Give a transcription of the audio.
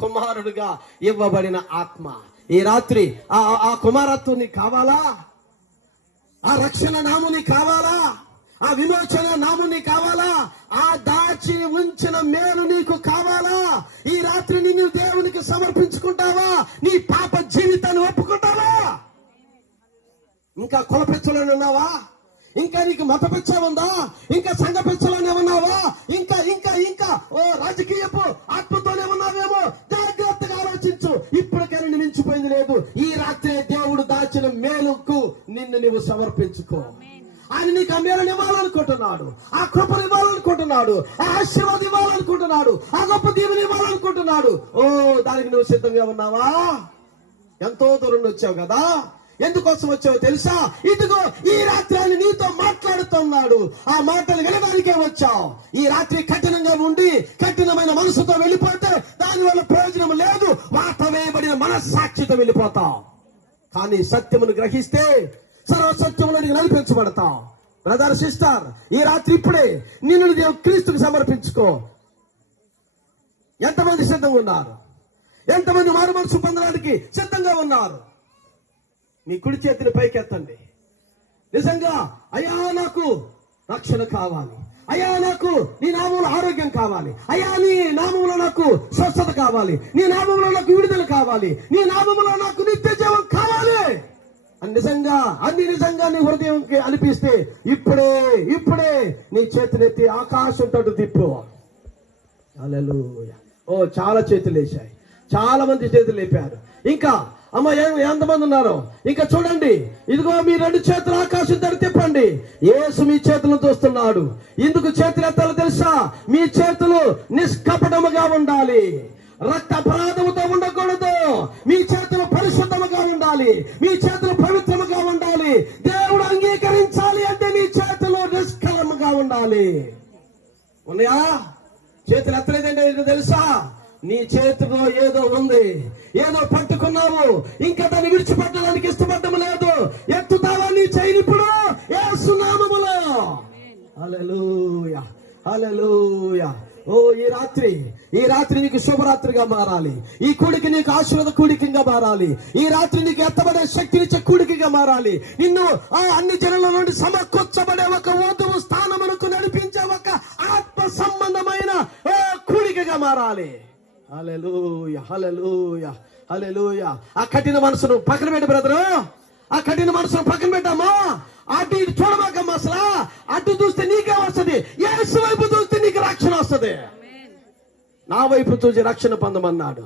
కుమారుడుగా ఇవ్వబడిన ఆత్మ. ఈ రాత్రి ఆ కుమారత్వం నీకు కావాలా? ఆ రక్షణ నామం నీకు కావాలా? ఆ విమోచన నామం నీకు కావాలా? ఆ దాచి ఉంచిన మేలు నీకు కావాలా? ఈ రాత్రి నిన్ను దేవునికి సమర్పించుకుంటావా? నీ పాప జీవితాన్ని ఒప్పుకుంటావా? ఇంకా కుల పెచ్చలోనే ఉన్నావా? ఇంకా నీకు మత పెచ్చ ఉందా? ఇంకా సంఘ పెచ్చలోనే ఉన్నావా? ఇంకా ఇంకా ఇంకా రాజకీయపు ఆత్మతోనే ఉన్నావేమో. జాగ్రత్తగా ఆలోచించు. ఇప్పటికైనా మించిపోయింది లేదు. ఈ రాత్రి దేవుడు దాచిన మేలుకు నిన్ను నువ్వు సమర్పించుకో. ఆయన నీకు ఆ మేలుని ఇవ్వాలనుకుంటున్నాడు, ఆ కృపను ఇవ్వాలనుకుంటున్నాడు, ఆ ఆశీర్వాదం ఇవ్వాలనుకుంటున్నాడు, ఆ గొప్ప దీవెని ఇవ్వాలనుకుంటున్నాడు. దానికి నువ్వు సిద్ధంగా ఉన్నావా? ఎంతో దూరం వచ్చావు కదా, ఎందుకోసం వచ్చావో తెలుసా? ఇదిగో ఈ రాత్రి ఆయన నీతో మాట్లాడుతున్నాడు. ఆ మాటలు వినడానికే వచ్చావు. ఈ రాత్రి కఠినంగా ఉండి కఠినమైన మనసుతో వెళ్ళిపోతే దానివల్ల ప్రయోజనం లేదు. వాత వేయబడిన మనస్సాక్షితో వెళ్ళిపోతావు. కానీ సత్యమును గ్రహిస్తే సర్వసత్యములో నీకు నడిపించబడతావు. బ్రదర్, సిస్టర్, ఈ రాత్రి ఇప్పుడే నిన్ను క్రీస్తుకు సమర్పించుకో. ఎంతమంది సిద్ధంగా ఉన్నారు? ఎంతమంది మారు మనసు పొందడానికి సిద్ధంగా ఉన్నారు? మీ కుడి చేతిని పైకెత్తండి. నిజంగా అయ్యా నాకు రక్షణ కావాలి, అయ్యా నాకు నీ నామంలో ఆరోగ్యం కావాలి, అయ్యా నీ నామంలో నాకు స్వస్థత కావాలి, నీ నామంలో నాకు విడుదల కావాలి, నీ నామంలో నాకు నిత్య జీవం కావాలి అని నిజంగా నీ హృదయంకి అనిపిస్తే ఇప్పుడే నీ చేతులెత్తి ఆకాశం తట్టు తిప్పు. హల్లెలూయా. చాలా చేతులు వేశాయి, చాలా మంది చేతులు లేపారు. ఇంకా అమ్మ ఎంతమంది ఉన్నారు? ఇంకా చూడండి, ఇదిగో మీ 2 చేతులు ఆకాశం తట్టు తిప్పండి. యేసు మీ చేతులను చూస్తున్నాడు. ఎందుకు చేతులు ఎత్తాలో తెలుసా? మీ చేతులు నిష్కపటముగా ఉండాలి, రక్త అపరాధముతో ఉండకూడదు. మీ చేతులు పరిశుద్ధముగా ఉండాలి, మీ చేతులు పవిత్రముగా ఉండాలి. దేవుడు అంగీకరించాలి అంటే నీ చేతులు నిష్కలముగా ఉండాలి. ఉన్నాయా? చేతులు ఎత్తలేదంటే ఏంటో తెలుసా? నీ చేతిలో ఏదో ఉంది, ఏదో పట్టుకున్నావు, ఇంకా దాన్ని విడిచిపెట్టడానికి ఇష్టపడడం లేదు. ఎత్తుతావా నీ చేయిని ఇప్పుడు యేసు నామములో? హల్లెలూయా, హల్లెలూయా. ఈ రాత్రి నీకు శుభరాత్రిగా మారాలి. ఈ కూడికి నీకు ఆశీర్వాద కూడికగా మారాలి. ఈ రాత్రి నీకు ఎత్తబడే శక్తినిచ్చే కూడికగా మారాలి. నిన్ను అన్ని జనుల నుండి సమకూర్చబడే ఒక వధువు స్థానమునకు నడిపించే ఒక ఆత్మ సంబంధమైన కూడికగా మారాలి. హల్లెలూయా, హల్లెలూయా, హల్లెలూయా. ఆ కఠిన మనసును పక్కన పెట్టి బ్రదరు, ఆ కఠిన మనసును పక్కన పెట్టామా? అటు ఇటు చూడమాకమ్మా. అసలు అటు చూస్తే నీకే వస్తుంది, యేసు వైపు చూస్తే నీకు రక్షణ వస్తుంది. నా వైపు చూసి రక్షణ పొందమన్నాడు.